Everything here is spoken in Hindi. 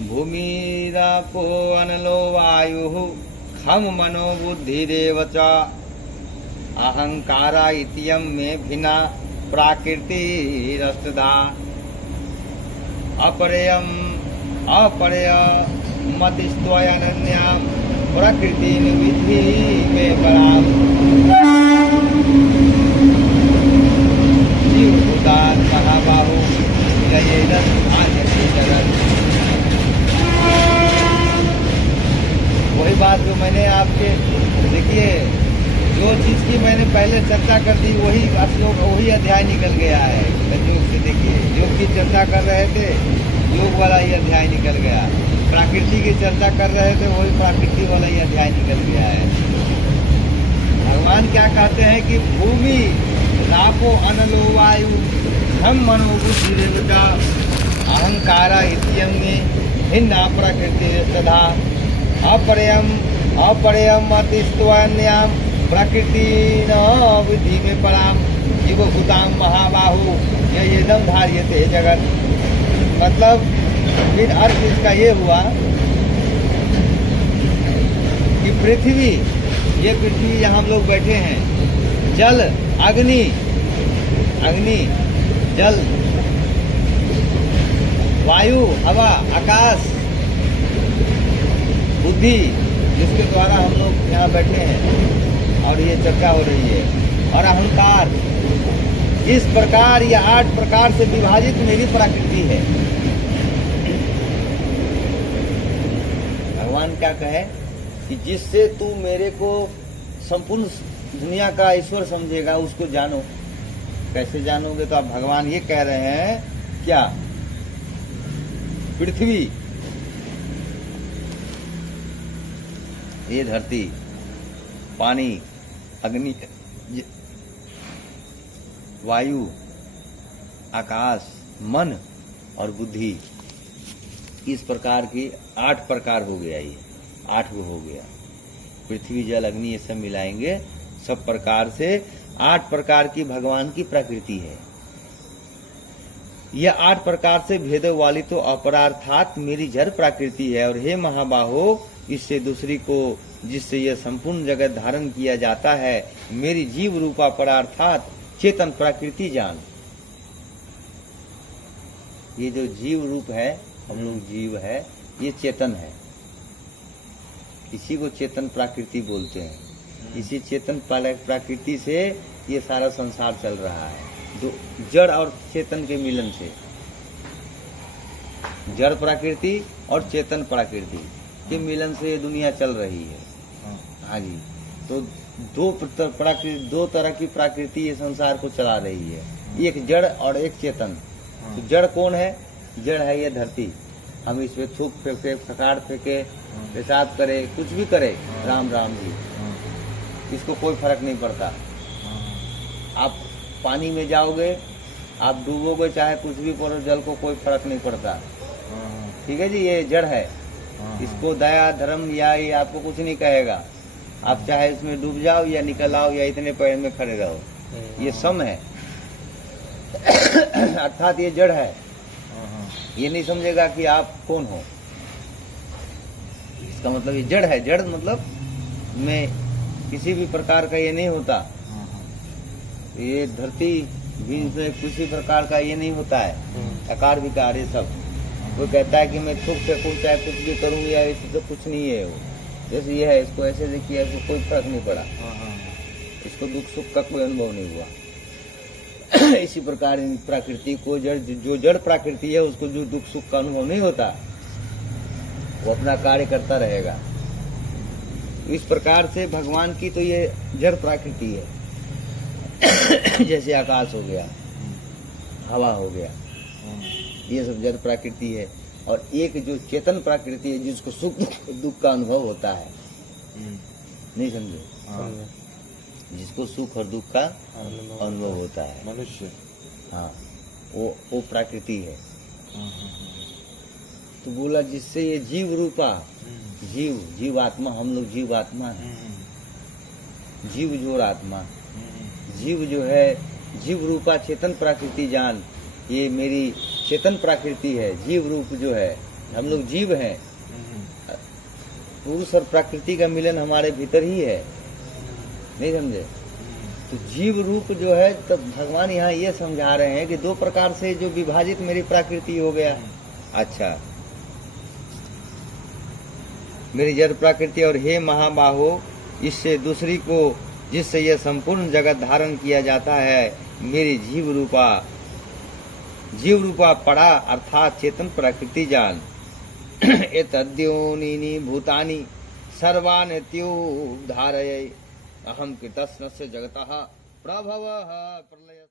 भूमिरापो अनलो वायुः खम मनो बुद्धिरेव च अहंकारा इत्यं मे भिन्ना प्राकृतिरस्तदा अपरयमतिस्त्वयनन्यां प्रकृतिं विद्धि मे पराम् जीवभूतात् महाबाहो ययेदन्नान्यते जगत्। वही बात जो मैंने आपके देखिए, जो चीज़ की मैंने पहले चर्चा कर दी वही श्लोक वही अध्याय निकल गया है। योग से देखिए, योग की चर्चा कर रहे थे, योग वाला ही अध्याय निकल गया। प्रकृति की चर्चा कर रहे थे, वही प्रकृति वाला ही अध्याय निकल गया है। भगवान क्या कहते हैं कि भूमि रापो अनलो वायु हम मनोबुद्धिरेवता अहंकारा इत्यं मे भिन्ना प्रकृति तथा अपरयमतिस्त्वन्यां प्रकृति न विधि में पराम जीवभूतां महाबाहु ययेदं धार्यते जगत। मतलब फिर अर्थ इसका ये हुआ कि पृथ्वी, ये पृथ्वी यहाँ हम लोग बैठे हैं, जल, अग्नि, जल, वायु, हवा, आकाश, बुद्धि, जिसके द्वारा हम लोग यहाँ बैठे हैं और ये चर्चा हो रही है, और अहंकार, इस प्रकार ये 8 प्रकार से विभाजित मेरी प्रकृति है। भगवान क्या कहे कि जिससे तू मेरे को संपूर्ण दुनिया का ईश्वर समझेगा उसको जानो। कैसे जानोगे? तो आप भगवान ये कह रहे हैं क्या, पृथ्वी, ये धरती, पानी, अग्नि, वायु, आकाश, मन और बुद्धि, इस प्रकार की 8 प्रकार हो गया। ये 8 हो गया। पृथ्वी, जल, अग्नि, ये सब मिलाएंगे, सब प्रकार से 8 प्रकार की भगवान की प्रकृति है। यह 8 प्रकार से भेद वाली तो अपरार्थात मेरी जड़ प्रकृति है। और हे महाबाहो, इससे दूसरी को, जिससे यह संपूर्ण जगत धारण किया जाता है, मेरी जीव रूपा परार्थात चेतन प्रकृति जान। ये जो जीव रूप है, हम लोग जीव है, ये चेतन है। इसी को चेतन प्रकृति बोलते हैं। इसी चेतन प्रकृति से ये सारा संसार चल रहा है, जो जड़ और चेतन के मिलन से। जड़ प्रकृति और चेतन प्रकृति के मिलन से ये दुनिया चल रही है। हाँ जी। तो दो तरह की प्रकृति ये संसार को चला रही है, एक जड़ और एक चेतन। तो जड़ कौन है? जड़ है ये धरती। हम इसमें थूक फेंके, फकाड़ फेंके, पेशाब करे, कुछ भी करे, राम राम जी, इसको कोई फर्क नहीं पड़ता। आप पानी में जाओगे, आप डूबोगे, चाहे कुछ भी करो, जल को कोई फर्क नहीं पड़ता। ठीक है जी, ये जड़ है। इसको दया, धर्म या ये आपको कुछ नहीं कहेगा। आप चाहे इसमें डूब जाओ या निकल आओ या इतने पैर में खड़े रहो, ये सम है। अर्थात ये जड़ है। ये नहीं समझेगा कि आप कौन हो। इसका मतलब ये जड़ है। जड़ मतलब में किसी भी प्रकार का ये नहीं होता। ये धरती भी में किसी प्रकार का ये नहीं होता है, आकार विकार ये सब। कोई कहता है कि मैं थूक फेंकूं, चाहे कुछ भी करूँ, या इससे तो कुछ नहीं है। वो जैसे ये है, इसको ऐसे देखिए, इसको कोई फर्क नहीं पड़ा, इसको दुख सुख का कोई अनुभव नहीं हुआ। इसी प्रकार प्रकृति को, जो जड़ प्रकृति है, उसको जो दुख सुख का अनुभव नहीं होता, वो अपना कार्य करता रहेगा। इस प्रकार से भगवान की तो ये जड़ प्रकृति है। जैसे आकाश हो गया, हवा हो गया, ये सब जड़ प्रकृति है। और एक जो चेतन प्रकृति है, जिसको सुख दुख का अनुभव होता है। नहीं समझे? जिसको सुख और दुख का अनुभव होता है, मनुष्य। हाँ, वो प्रकृति है। तो बोला जिससे ये जीव रूपा, जीवात्मा, हम लोग जीवात्मा है। जीव जोर आत्मा, जीव जो है, जीव रूपा चेतन प्रकृति जान, ये मेरी चेतन प्रकृति है। जीव रूप जो है हम लोग जीव हैं, पुरुष और प्रकृति का मिलन हमारे भीतर ही है, नहीं समझे। तो जीव रूप जो है, तो भगवान यहाँ ये समझा रहे हैं कि दो प्रकार से जो विभाजित मेरी प्रकृति हो गया। अच्छा, मेरी जड़ प्रकृति, और हे महाबाहो, इससे दूसरी को जिससे यह संपूर्ण जगत धारण किया जाता है, मेरी जीव रूपा पड़ा अर्थात चेतन प्रकृति जान। एतद्योनीनि भूतानि सर्वान्योद्धारय अहम कृतस्नस्य जगतः प्रभवः प्रलय।